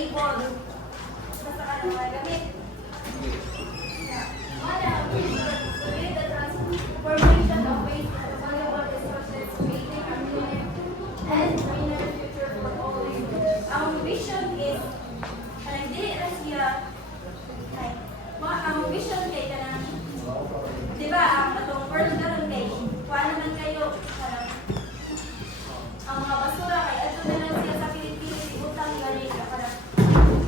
table. Basta ka ng mga gamit. Wala, with the transformation of waste and valuable resources, creating a cleaner and greener future for all. Ang vision is, hindi na siya, ang vision kay kanang, di ba, ang atong world karon kay, kuha naman kayo, ang mga basura kay ato na lang siya sa Pilipinas, utang gani na parang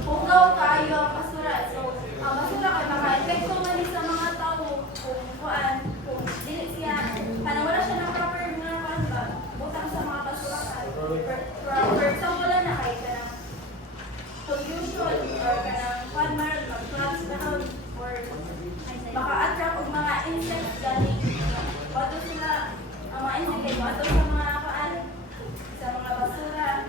pugaw kayo ang basura. So, ang basura kay maka-epekto man sa mga tao kung kuan, kung dili siya, kanang wala siya ng proper na kuan ba, utang sa mga basura kay. For example lang na kay kanang pollution or kanang kuan man mag-plants down or maka-attract og mga insects gani. Wato sila ang mga insects wato sa mga kuan sa mga basura.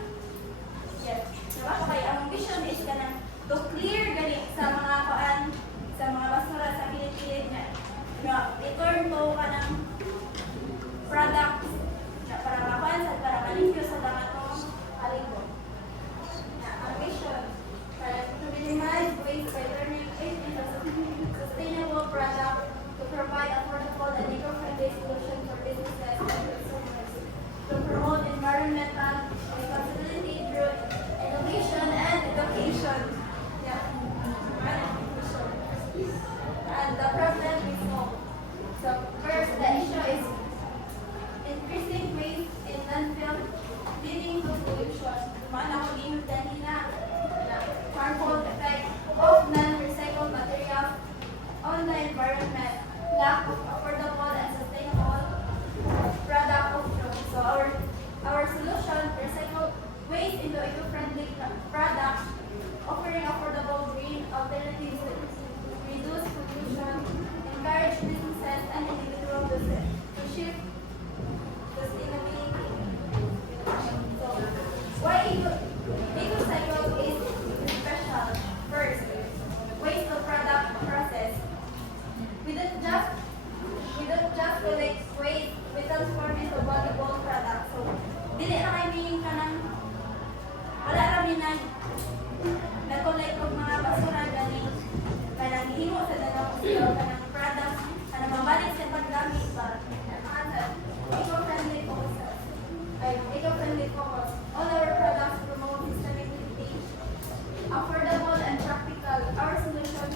Yes. Diba? Kaya ang vision is kanang to clear gani sa mga kuan sa mga basura sa kilid-kilid na i-turn to kanang products na para makuan sa para malimpyo sa dagatong aligo. Ang vision to minimize waste by turning it into sustainable product to provide affordable and eco-friendly solutions for businesses and consumers, to promote environmental responsibility through innovation and education. And the problem we solve. So first, the issue is increasing waste in landfill, leading to pollution. Mana ko din na harmful effect of non-recycled materials on the environment, lack of affordable and sustainable product options. So our solution, recycle waste into eco-friendly products, offering affordable green alternatives to reduce pollution, encourage businesses and individuals to shift sustainability. So why eco-cycle is special? First, waste to product process. We don't just collect waste, we transform into valuable products. So, dili na kayo meaning ka ng, wala kami nag-collect ng mga basura gani, kanang himo sa danang sila, kanang products, kanang mabalik sa paggamit ba, eco-friendly focus. All our products promote sustainability, affordable and practical. Our solutions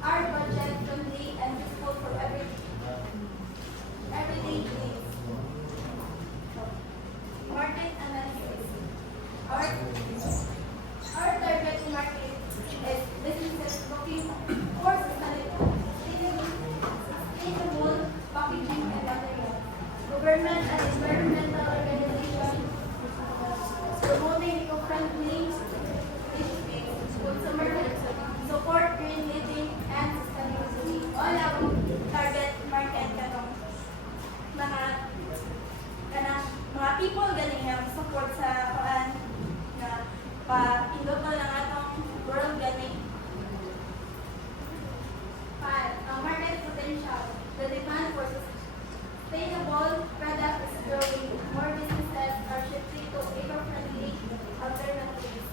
are budget-friendly and useful for everyday needs. Market analysis. Our target market is businesses looking for sustainable packaging and materials. Government and environmental organizations promoting eco-friendly initiatives, consumers support green living and sustainability. All our target market mga people galing yung support sa kuan na pa-indot na lang atong world galing. Ang market potential. The demand for sustainable products is growing. More businesses are shifting to eco-friendly alternatives.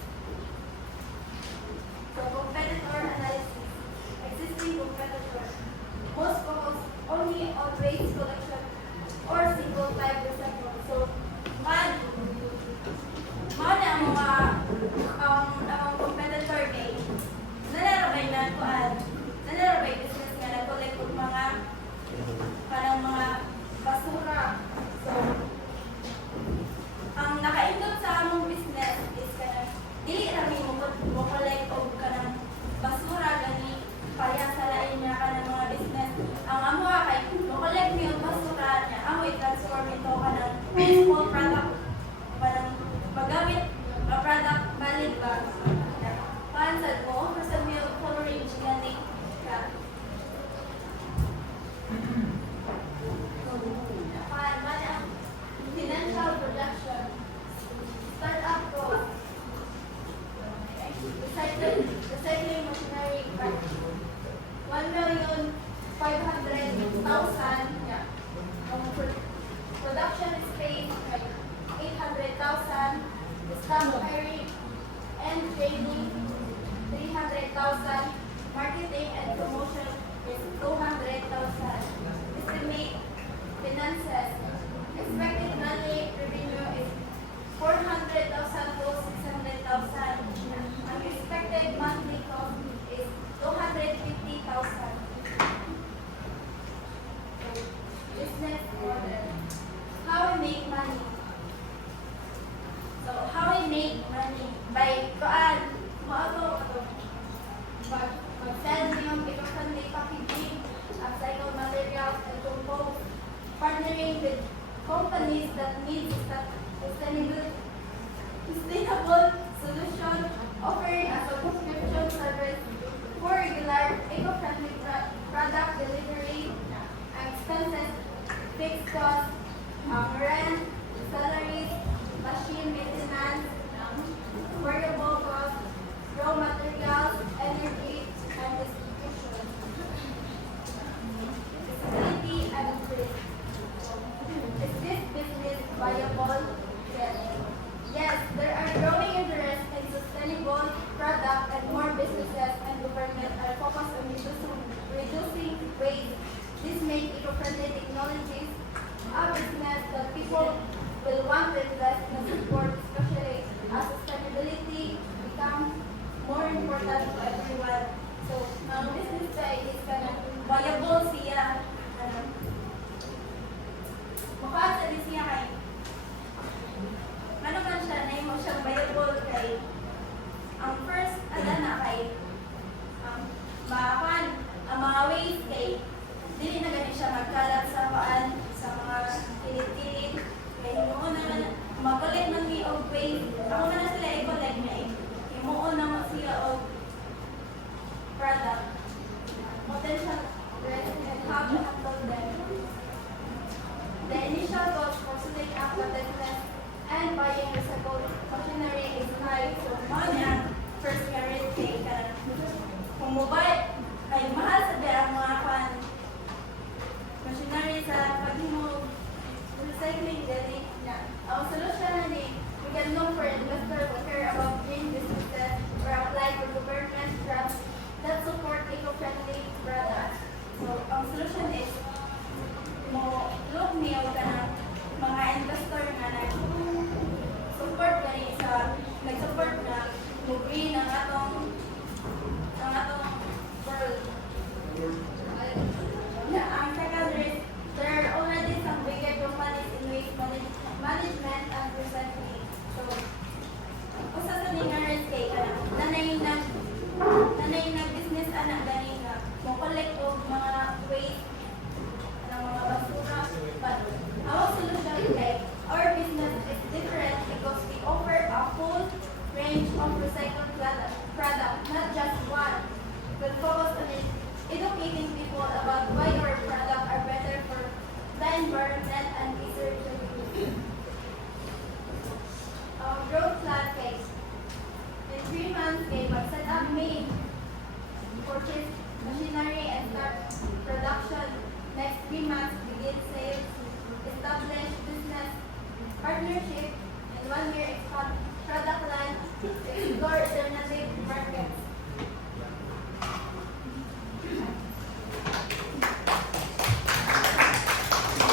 So, competitor analysis. Existing competitors. Most focus only on waste collection or single type recycling. So, man ang mga ang competitor kay nalarabay business nga nag-collect og mga parang mga basura. So, ang nakaindot sa among business is kanang dili ra mi mo collect og kanang basura gani para sa lain nga kanang mga business. Ang amo kay mo collect mi og basura niya amo i-transform ito kanang useful product parang magamit na product valid ba pansad mo for sa milk coverage gani ka financial production startup growth recycling machinery 1,500,000 yeah. Production space like 800,000 staff hiring and training 300,000, marketing and promotion is 200,000. Estimate finances. Expected monthly revenue is 400,000 to 600,000. Unexpected monthly cost is 250,000. Business model. How we make money? So, how we make money? By mag-sell mo yung eco-friendly packaging, upcycle materials, and compost. Partnering with companies that need sustainable solution, offering a subscription service for regular eco-friendly product delivery, expenses, fixed costs, rent, salaries, machine maintenance, variable costs, raw materials, energy, and distribution. Stability and risk. Is this business viable? Yes, there are growing interest in sustainable product and more businesses and government are focused on reducing waste. This makes eco-friendly technologies a business that people will want to invest and support, especially as sustainability becomes more important to everyone. So, ang business side is viable siya. Mukha sa siya kay ano man siya, na mo siyang viable kay ang first, na kay ang mga waste kay dili na gani siya magkalat sa sa mga kilit-kilit kay himuon na mag-collect ng og waste ako man na sila i-collect na himuon naman sila og product potential risk and how to handle them. The initial cost for setting up the business and buying recycled machinery is high, so mga first merit kay kung mobile ay mahal sa ang mga machinery sa paghimog recycling dali na. Ang solution na ni we can look for investors who care about green businesses or apply for government grants that support eco-friendly products. So, ang solution is mo look niyo ka ng mga investor nga support gani sa nag-support na green ang atong world. Ang second risk, there are already some bigger companies in waste management and recycling. So, usa sa nga risk kay nanay nag-business anak gani nga mo collect og mga waste ng mga basura. But our solution kay our business is different because we offer a full range of recycled product, not just one. We'll focus on educating people about why our products are better for the environment and research. Growth plan case. In 3 months, set up May, purchase machinery and start production. Next 3 months, begin sales, establish business partnership, and 1 year expand product line, explore